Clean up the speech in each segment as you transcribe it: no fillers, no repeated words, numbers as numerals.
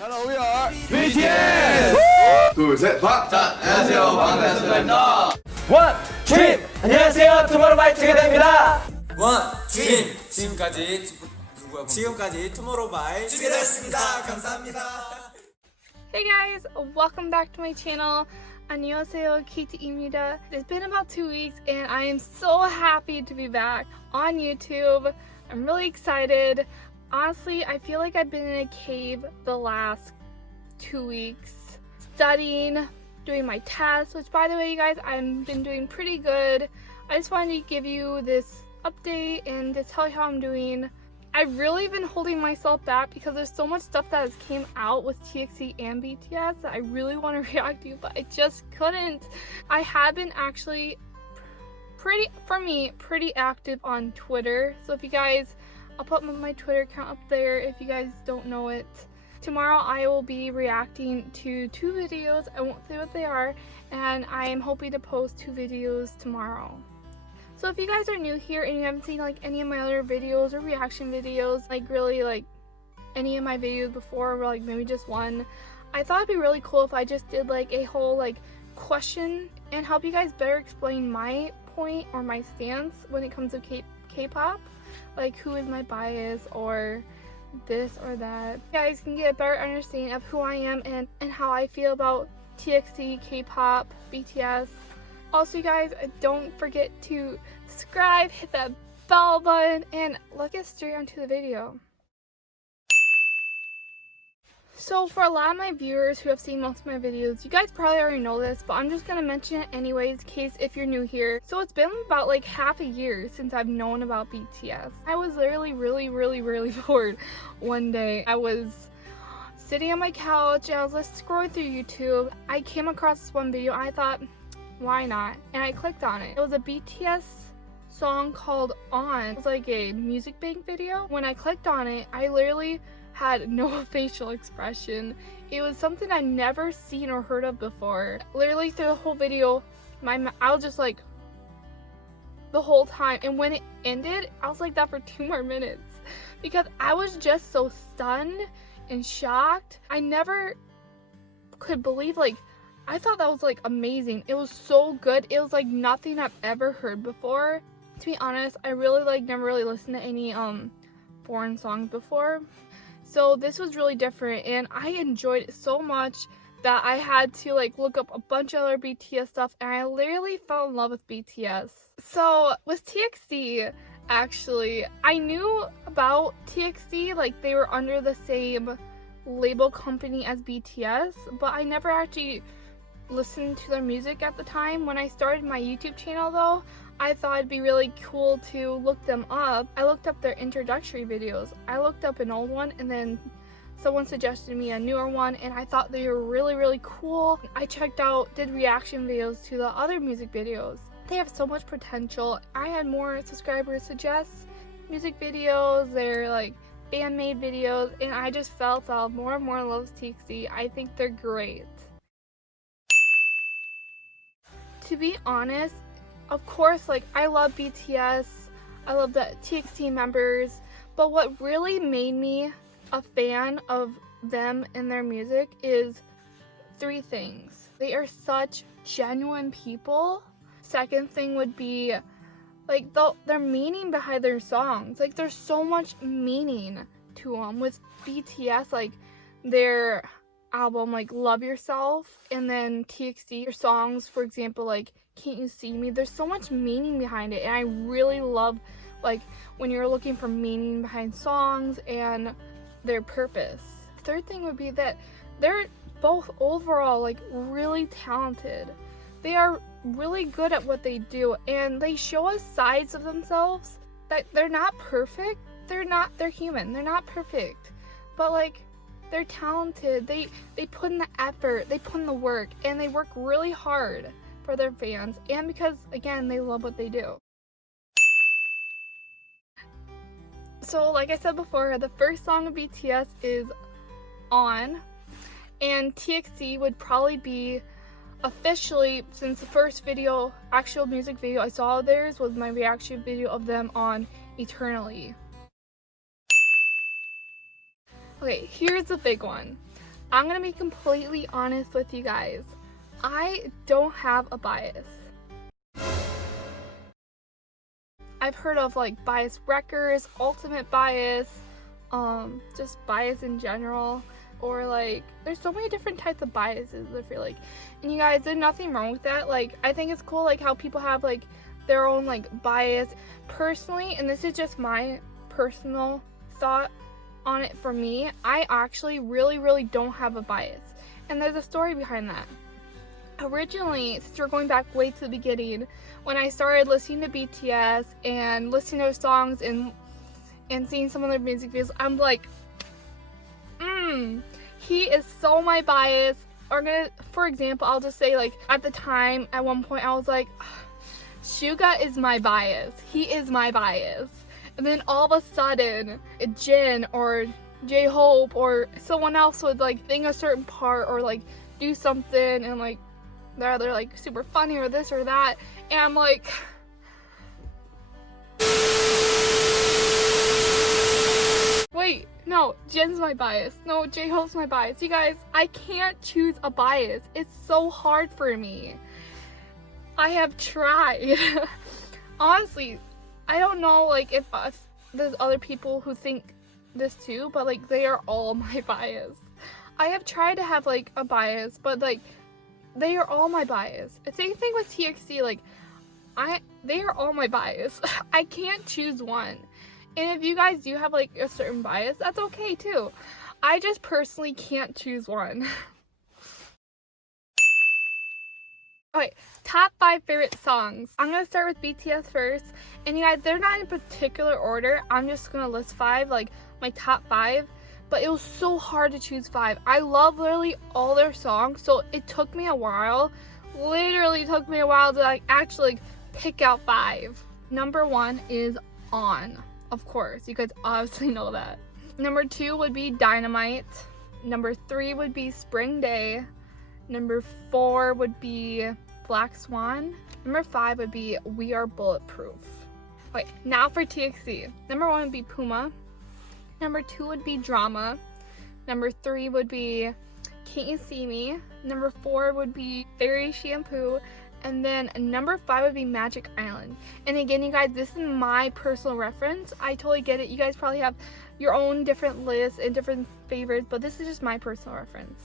Hello, we are BTS! 둘, 셋, 박! 자, 안녕하세요. 반갑습니다. 원, 드림! 안녕하세요. 투모로우바이투게더입니다. 원, 드림! 지금까지 투모로우바이투게더였습니다. 감사합니다. Hey guys, welcome back to my channel. 안녕하세요, KT입니다. It's been about 2 weeks and I am so happy to be back on YouTube. I'm really excited. Honestly, I feel like I've been in a cave the last 2 weeks studying, doing my tests, which by the way, you guys, I've been doing pretty good. I just wanted to give you this update and to tell you how I'm doing. I've really been holding myself back because there's so much stuff that has came out with TXT and BTS that I really want to react to, but I just couldn't. I have been actually pretty active on Twitter. So if you guys, I'll put my Twitter account up there if you guys don't know it. Tomorrow I will be reacting to 2 videos. I won't say what they are, and I am hoping to post 2 videos tomorrow. So if you guys are new here and you haven't seen like any of my other videos or reaction videos, like really like any of my videos before, or like maybe just one, I thought it'd be really cool if I just did like a whole like question and help you guys better explain my point or my stance when it comes to K-pop, like who is my bias or this or that. You guys can get a better understanding of who I am and how I feel about TXT, K-pop, BTS. Also, you guys, don't forget to subscribe, hit that bell button, and let's get straight onto the video. So for a lot of my viewers who have seen most of my videos, you guys probably already know this, but I'm just going to mention it anyways in case if you're new here. So it's been about like half a year since I've known about BTS. I was literally really bored one day. I was sitting on my couch and I was just scrolling through YouTube. I came across this one video and I thought, why not? And I clicked on it. It was a BTS song called On. It was like a music bank video. When I clicked on it, I literally had no facial expression. It was something I'd never seen or heard of before. Literally through the whole video, I was just like the whole time. And when it ended, I was like that for 2 more minutes because I was just so stunned and shocked. I never could believe, like, I thought that was like amazing. It was so good. It was like nothing I've ever heard before. To be honest, I really like never really listened to any foreign songs before. So this was really different and I enjoyed it so much that I had to like look up a bunch of other BTS stuff and I literally fell in love with BTS. So with TXT, actually, I knew about TXT, like they were under the same label company as BTS, but I never actually listened to their music at the time. When I started my YouTube channel though, I thought it'd be really cool to look them up. I looked up their introductory videos. I looked up an old one and then someone suggested me a newer one and I thought they were really cool. I did reaction videos to the other music videos. They have so much potential. I had more subscribers suggest music videos, they're like fan-made videos, and I just fell more and more in love with TXT. I think they're great. To be honest, of course, like I love BTS, I love the TXT members, but what really made me a fan of them and their music is 3 things. They are such genuine people. Second thing would be like their meaning behind their songs. Like there's so much meaning to them. With BTS, like their album like Love Yourself, and then TXT, their songs, for example, like Can't You See Me, there's so much meaning behind it and I really love like when you're looking for meaning behind songs and their purpose. Third thing would be that they're both overall like really talented. They are really good at what they do and they show us sides of themselves that they're not perfect. They're human. They're not perfect. But like they're talented. They put in the effort, they put in the work, and they work really hard for their fans and because again they love what they do. So like I said before, the first song of BTS is On, and TXT would probably be officially, since the first video, actual music video I saw of theirs was my reaction video of them on Eternally. Okay, here's the big one. I'm gonna be completely honest with you guys. I don't have a bias. I've heard of like bias wreckers, ultimate bias, just bias in general, or like there's so many different types of biases, I feel like. And you guys, there's nothing wrong with that. Like, I think it's cool like how people have like their own like bias. Personally, and this is just my personal thought on it, for me, I actually really don't have a bias. And there's a story behind that. Originally, since we're going back way to the beginning, when I started listening to BTS and listening to their songs and seeing some of their music videos, I'm like, he is so my bias. For example, I'll just say like at the time, at one point I was like, Suga is my bias. He is my bias. And then all of a sudden, Jin or J-Hope or someone else would like sing a certain part or like do something and like they're either like super funny or this or that, and I'm like, wait, no, Jin's my bias. No, J-Hope's my bias. You guys, I can't choose a bias. It's so hard for me. I have tried. Honestly, I don't know like if there's other people who think this too, but like they are all my bias. I have tried to have like a bias, but like they are all my bias. Same thing with TXT, like they are all my bias. I can't choose one. And if you guys do have like a certain bias, that's okay too. I just personally can't choose one. Okay, top 5 favorite songs. I'm gonna start with BTS first. And you guys, they're not in particular order. I'm just gonna list 5, like my top 5. But it was so hard to choose 5. I love literally all their songs, so it took me a while. Literally took me a while to like actually pick out 5. Number 1 is On. Of course, you guys obviously know that. Number 2 would be Dynamite. Number 3 would be Spring Day. Number 4 would be Black Swan. Number 5 would be We Are Bulletproof. Okay, now for TXT. Number 1 would be Puma. Number 2 would be Drama. Number 3 would be Can't You See Me. Number 4 would be Fairy Shampoo. And then number 5 would be Magic Island. And again, you guys, this is my personal reference. I totally get it. You guys probably have your own different lists and different favorites, but this is just my personal reference.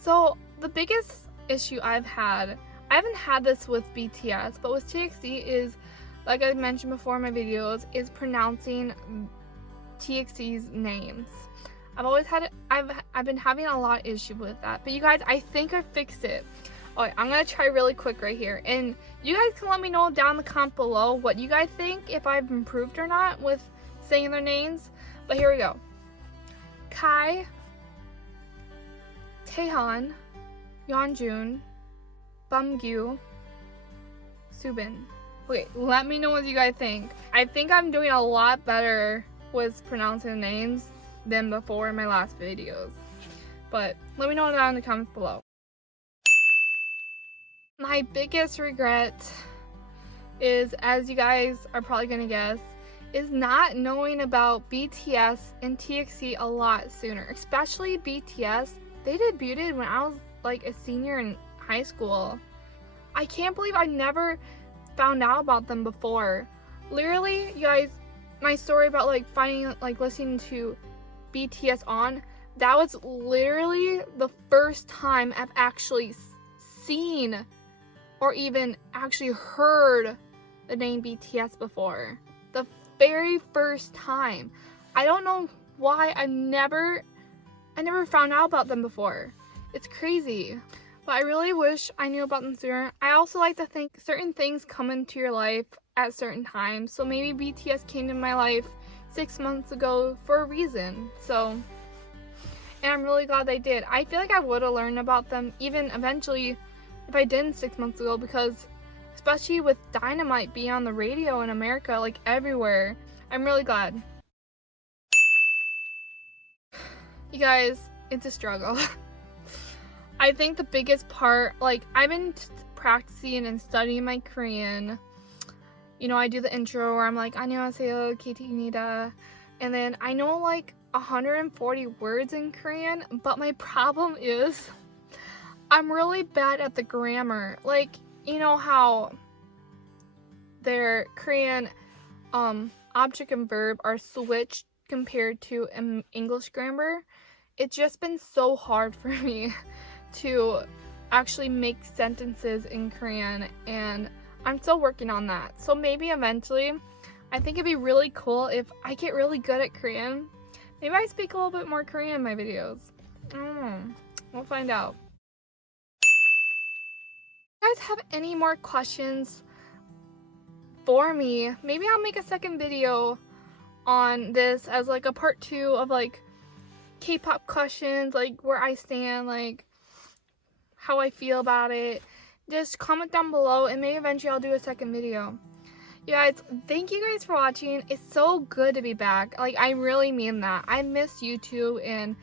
So the biggest issue I haven't had this with BTS, but with TXT is, like I mentioned before in my videos, is pronouncing TXT's names. I've been having a lot of issue with that. But you guys, I think I fixed it. Alright, I'm gonna try really quick right here. And you guys can let me know down in the comment below what you guys think, if I've improved or not with saying their names. But here we go. Kai, Taehan, Yeonjun, Bumgyu, Subin. Okay, let me know what you guys think. I think I'm doing a lot better with pronouncing the names than before in my last videos. But let me know down in the comments below. My biggest regret is, as you guys are probably gonna guess, is not knowing about BTS and TXT a lot sooner. Especially BTS. They debuted when I was like a senior in high school. I can't believe I never found out about them before. Literally, you guys, my story about like listening to BTS On, that was literally the first time I've actually seen or even actually heard the name BTS before. The very first time. I don't know why I never found out about them before. It's crazy. But I really wish I knew about them sooner. I also like to think certain things come into your life at certain times. So maybe BTS came in my life 6 months ago for a reason. So, and I'm really glad they did. I feel like I would have learned about them even eventually if I didn't 6 months ago, because especially with Dynamite being on the radio in America, like everywhere, I'm really glad. You guys, it's a struggle. I think the biggest part, like, I've been practicing and studying my Korean. You know, I do the intro where I'm like, 안녕하세요, KT입니다. And then I know, like, 140 words in Korean, but my problem is I'm really bad at the grammar. Like, you know how their Korean object and verb are switched compared to English grammar? It's just been so hard for me to actually make sentences in Korean, and I'm still working on that. So maybe eventually, I think it'd be really cool if I get really good at Korean. Maybe I speak a little bit more Korean in my videos. I don't know. We'll find out. If you guys have any more questions for me, maybe I'll make a second video on this as like a part 2 of like K-pop questions, like where I stand, like how I feel about it. Just comment down below and maybe eventually I'll do a second video. You guys, thank you guys for watching. It's so good to be back. Like, I really mean that. I miss YouTube, and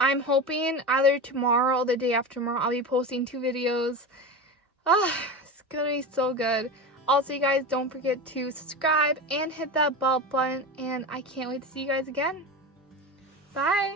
I'm hoping either tomorrow or the day after tomorrow I'll be posting 2 videos. It's gonna be so good. Also, you guys, don't forget to subscribe and hit that bell button, and I can't wait to see you guys again. Bye!